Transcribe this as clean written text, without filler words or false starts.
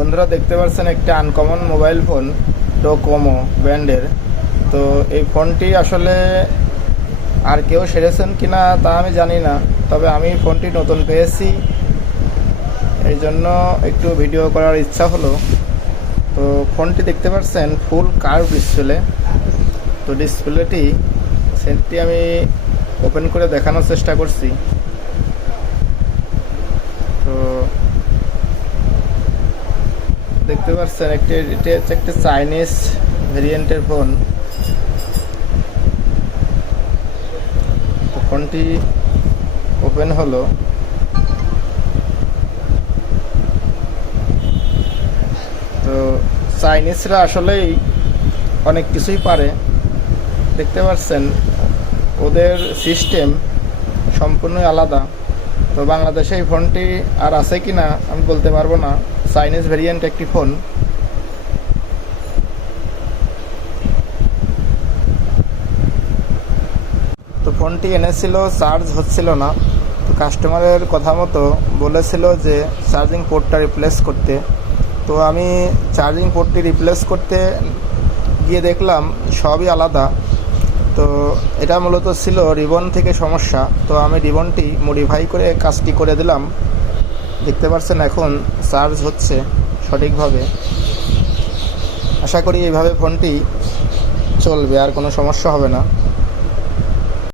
বন্ধুরা দেখতে পাচ্ছেন একটা আনকমন মোবাইল ফোন ডোকোমো ব্র্যান্ডের। তো এই ফোনটি আসলে আর কেউ সেরেছেন কিনা তা আমি জানি না, তবে আমি ফোনটি নতুন পেয়েছি, এই জন্য একটু ভিডিও করার ইচ্ছা হলো। তো ফোনটি দেখতে পাচ্ছেন ফুল কার্ভ ডিসপ্লে। তো ডিসপ্লেটি সেটটি আমি ওপেন করে দেখানোর চেষ্টা করছি। তো দেখতে পাচ্ছেন এটা হচ্ছে একটা চাইনিজ ভেরিয়েন্টের ফোন। তো ফোনটি ওপেন হলো। তো চাইনিজরা আসলেই অনেক কিছুই পারে, দেখতে পাচ্ছেন ওদের সিস্টেম সম্পূর্ণই আলাদা। তো বাংলাদেশে এই ফোনটি আর আছে কি না আমি বলতে পারবো না, চাইনিজ ভেরিয়েন্ট একটি ফোন। তো ফোনটি এনেছিল, চার্জ হচ্ছিল না। তো কাস্টমারের কথা মতো বলেছিল যে চার্জিং পোর্টটা রিপ্লেস করতে। তো আমি চার্জিং পোর্টটি রিপ্লেস করতে গিয়ে দেখলাম সবই আলাদা। তো এটা মূলত ছিল রিবন থেকে সমস্যা। তো আমি রিবনটি মডিফাই করে কাজটি করে দিলাম। দেখতে পাচ্ছেন এখন চার্জ হচ্ছে সঠিকভাবে। আশা করি এইভাবে ফোনটি চলবে, আর কোনো সমস্যা হবে না।